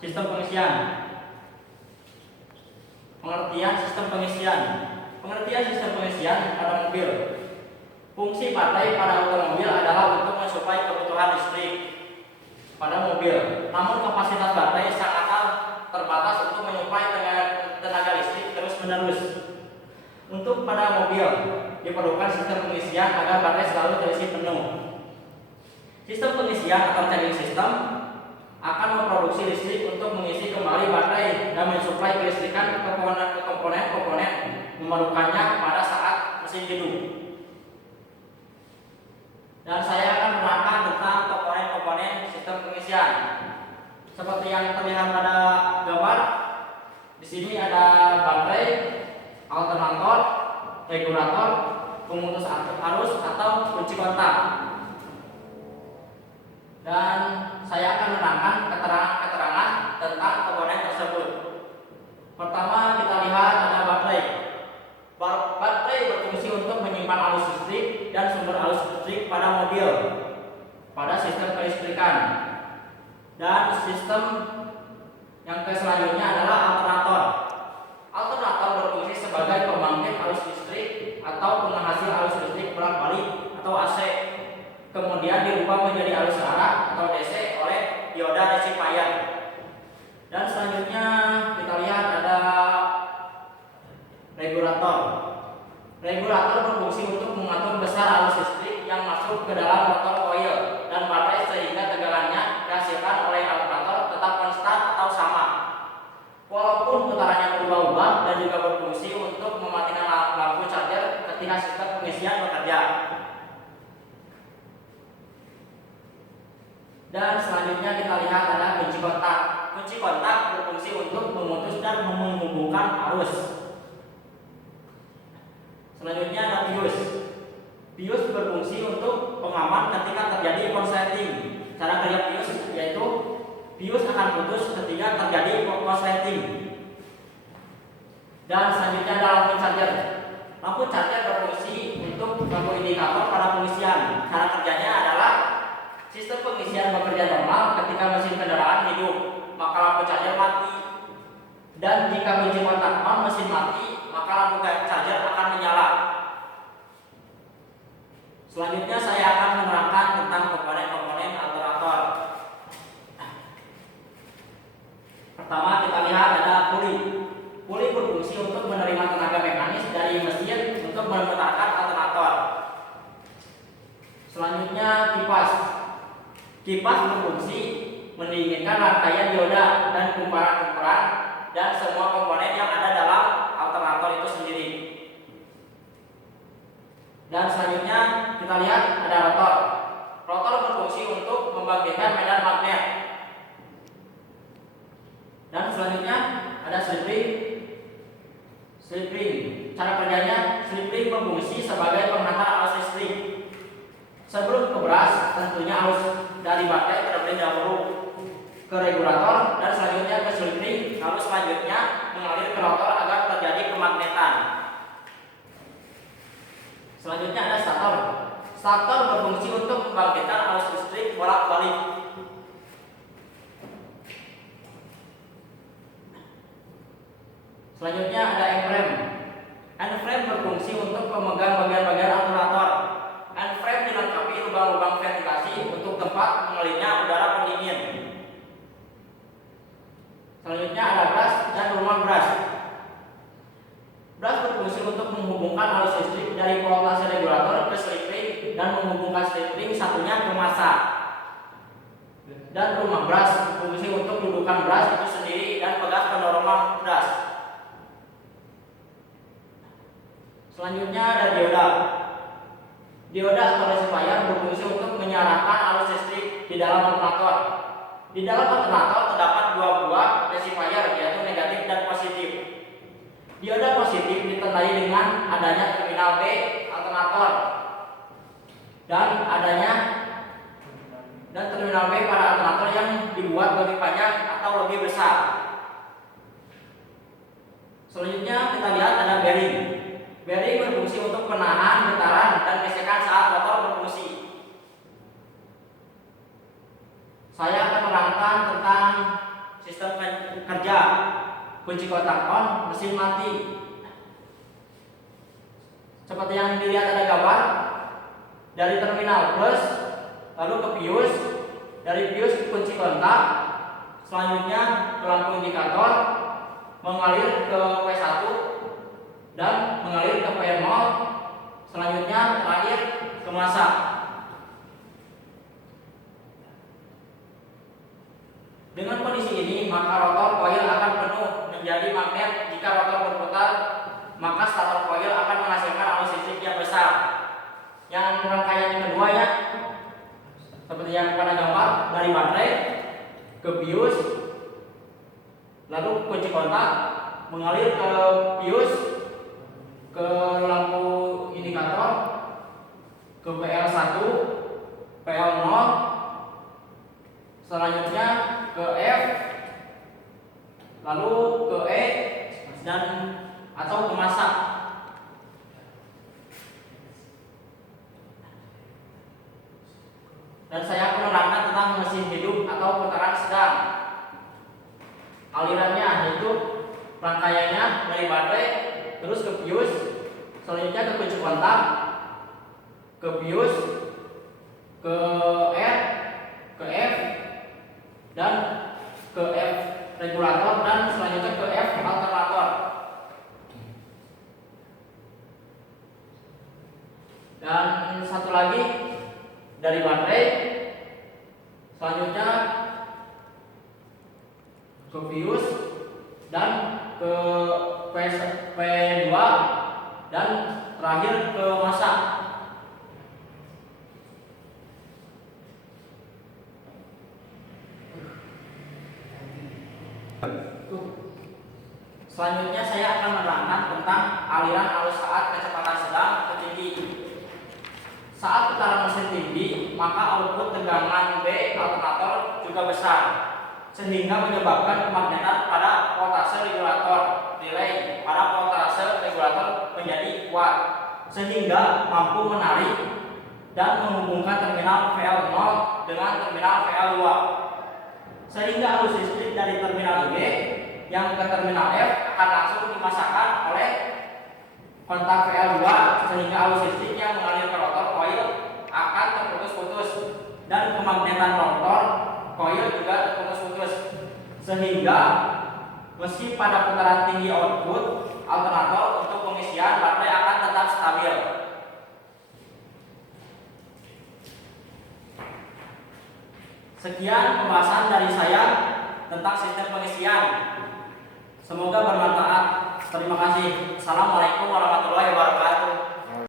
sistem pengisian. Pengertian sistem pengisian. Pengertian sistem pengisian pada mobil. Fungsi baterai pada otomobil adalah untuk mensuplai kebutuhan listrik pada mobil. Namun kapasitas baterai sangatlah terbatas untuk menyuplai tenaga listrik terus-menerus. Untuk pada mobil diperlukan sistem pengisian agar baterai selalu terisi penuh. Sistem pengisian atau charging system akan memproduksi listrik untuk mengisi kembali baterai dan mensuplai kelistrikan ke komponen-komponen memerlukannya pada saat mesin hidup. Dan saya akan menerangkan tentang komponen-komponen sistem pengisian. Seperti yang terlihat pada gambar, di sini ada baterai, alternator, regulator, pemutus arus atau kunci kontak. Dan saya akan menerangkan keterangan-keterangan tentang komponen tersebut. Pertama, kita lihat ada baterai. Baterai berfungsi untuk menyimpan arus listrik dan sumber arus listrik pada mobil pada sistem kelistrikan. Dan sistem yang selanjutnya adalah alternator. Alternator berfungsi sebagai pembangkit arus listrik atau penghasil arus listrik bolak-balik atau AC. Kemudian dirubah menjadi arus arah atau DC oleh dioda rectifier. Dan selanjutnya kita lihat ada regulator. Regulator berfungsi untuk mengatur besar arus listrik yang masuk ke dalam motor koil dan baterai sehingga tegangannya dihasilkan oleh alternator tetap konstan atau sama. Walaupun putarannya berubah-ubah dan juga berfungsi untuk mematikan lampu charger ketika sistem pengisian bekerja. Dan selanjutnya kita lihat ada kunci kontak. Kunci kontak berfungsi untuk memutus dan menghubungkan arus. Selanjutnya ada bius. Bius berfungsi untuk pengaman ketika terjadi konsleting. Cara kerja bius yaitu bius akan putus ketika terjadi konsleting. Dan selanjutnya ada lampu charger. Lampu charger berfungsi untuk lampu indikator pada pengisian. Cara kerjanya adalah sistem pengisian bekerja normal ketika mesin kendaraan hidup, maka lampu charger mati. Dan jika kunci kontak on mesin mati, maka lampu charger akan menyala. Selanjutnya saya akan menerangkan tentang komponen-komponen alternator. Pertama kita lihat ada puli. Puli berfungsi untuk menerima tenaga mekanis dari mesin untuk memutarkan alternator. Selanjutnya kipas. Kipas berfungsi mendinginkan rangkaian dioda dan kumparan-kumparan dan semua komponen yang ada dalam alternator itu sendiri. Dan selanjutnya kita lihat ada rotor. Rotor berfungsi untuk membangkitkan medan magnet. Dan selanjutnya ada slip ring. Slip ring, cara kerjanya slip ring berfungsi sebagai penghantar arus listrik. Sebelum ke beras, tentunya arus dari baterai terlebih dahulu ke regulator dan selanjutnya ke slip ring, lalu selanjutnya mengalir ke rotor agar terjadi kemagnetan. Selanjutnya ada stator. Stator berfungsi untuk membangkitkan arus listrik bolak-balik. Selanjutnya ada end-frame. End-frame berfungsi untuk pemegang bagian-bagian alternator. End-frame dilengkapi lubang-lubang ventilasi untuk tempat mengalirnya udara pendingin. Selanjutnya ada brush dan rumah brush. Brush berfungsi untuk menghubungkan arus listrik dari voltase regulator ke slip ring dan menghubungkan slip ring satunya ke massa. Dan rumah brush berfungsi untuk dudukan brush itu sendiri dan pegas pendorong brush. Selanjutnya ada dioda. Dioda atau rectifier berfungsi untuk menyalakan arus listrik di dalam alternator. Di dalam alternator terdapat dua buah rectifier yaitu negatif dan positif. Dioda positif ditandai dengan adanya terminal B alternator dan terminal B pada alternator yang dibuat lebih panjang atau lebih besar. Selanjutnya kita lihat ada bearing. Bearing berfungsi untuk menahan getaran dan gesekan saat motor berfungsi. Saya akan menerangkan tentang sistem kerja. Kunci kontak on, mesin mati. Seperti yang dilihat ada gambar dari terminal plus, lalu ke BIOS, dari BIOS ke kunci kontak, selanjutnya ke lampu indikator, mengalir ke P1 dan mengalir ke P0, selanjutnya terakhir ke masa. Dengan kondisi ini, maka rotor coil akan penuh menjadi magnet. Jika rotor berputar, maka stator coil akan menghasilkan arus listrik yang besar. Yang rangkaian yang kedua ya, seperti yang pada gambar, dari baterai ke BIOS, lalu kunci kontak, mengalir ke BIOS, ke lampu indikator, ke PL1, PL0, selanjutnya ke F, lalu ke E, dan atau ke masa. Dan saya akan menerangkan tentang mesin hidup atau putaran sedang. Alirannya yaitu rangkaiannya dari baterai terus ke BIOS, selanjutnya ke kunci kontak, ke BIOS, ke R, ke F, dan ke F regulator, dan selanjutnya ke F alternator. Dan satu lagi dari baterai, selanjutnya ke BIOS dan ke P2 dan terakhir ke masa. Selanjutnya saya akan menerangkan tentang aliran arus saat kecepatan sedang ke tinggi. Saat putaran mesin tinggi, maka output tegangan B alternator juga besar, sehingga menyebabkan kemagnetan pada voltase regulator relay pada voltase regulator menjadi kuat, sehingga mampu menarik dan menghubungkan terminal VL0 dengan terminal VL2, sehingga arus listrik dari terminal G yang ke terminal F akan langsung dimasakkan oleh kontak VL2, sehingga arus listrik yang mengalir ke rotor coil akan terputus-putus dan kemagnetan rotor coil juga terputus-putus, sehingga meski pada putaran tinggi output alternator untuk pengisian baterai akan tetap stabil. Sekian pembahasan dari saya tentang sistem pengisian. Semoga bermanfaat. Terima kasih. Assalamualaikum warahmatullahi wabarakatuh.